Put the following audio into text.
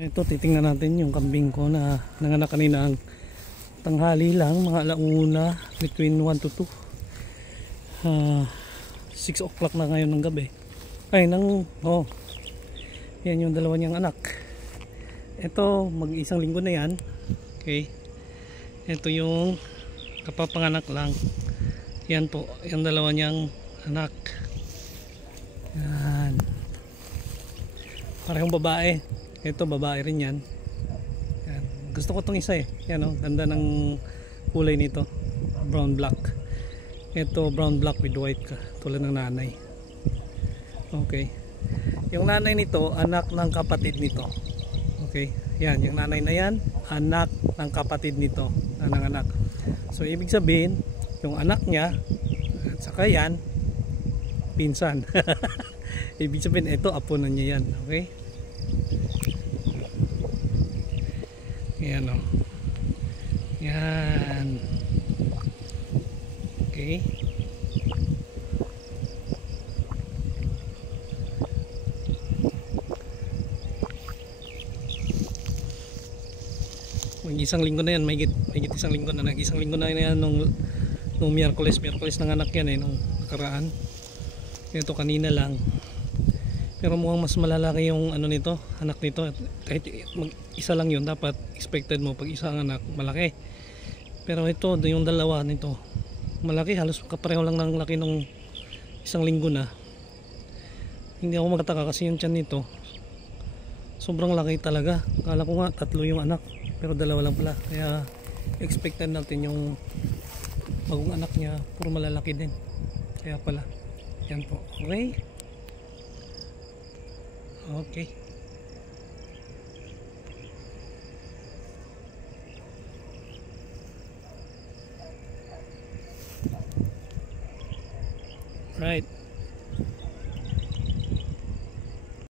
Ito, titingnan natin yung kambing ko na nanganak kanina ang tanghali lang, mga alauna, between 1 to 2. 6 o'clock na ngayon ng gabi. Yan yung dalawa niyang anak. Ito, mag-isang linggo na yan. Okay. Ito yung kapapanganak lang. Yan po, yung dalawa niyang anak. Yan. Parehong babae. Ito babae rin yan. Yan. Gusto ko itong isa eh. Yan o, ganda ng kulay nito. Brown black. Ito brown black with white ka. Tulad ng nanay. Okay. Yung nanay nito, anak ng kapatid nito. Okay. Yan, yung nanay na yan, anak ng kapatid nito. Anak. So ibig sabihin, yung anak niya, at saka yan, pinsan. Ibig sabihin, ito apo na niya yan. Okay. Yan o. Yan. Okay. Mag-isang linggo na yan. May isang linggo na. Nag-isang linggo na yan nung Miyerkules nanganak yan eh. Nung nakaraan. Ito kanina lang. Pero mukhang mas malalaki yung ano nito, anak nito. Kahit isa lang yun, dapat expected mo pag isa ang anak, malaki. Pero ito, yung dalawa nito, malaki, halos kapareho lang ng laki nung isang linggo na. Hindi ako magtataka kasi yung tiyan nito, sobrang laki talaga. Akala ko nga, 3 yung anak, pero 2 lang pala. Kaya expected natin yung bagong anak niya, puro malalaki din. Kaya pala, yan po. Okay? Okay. Right.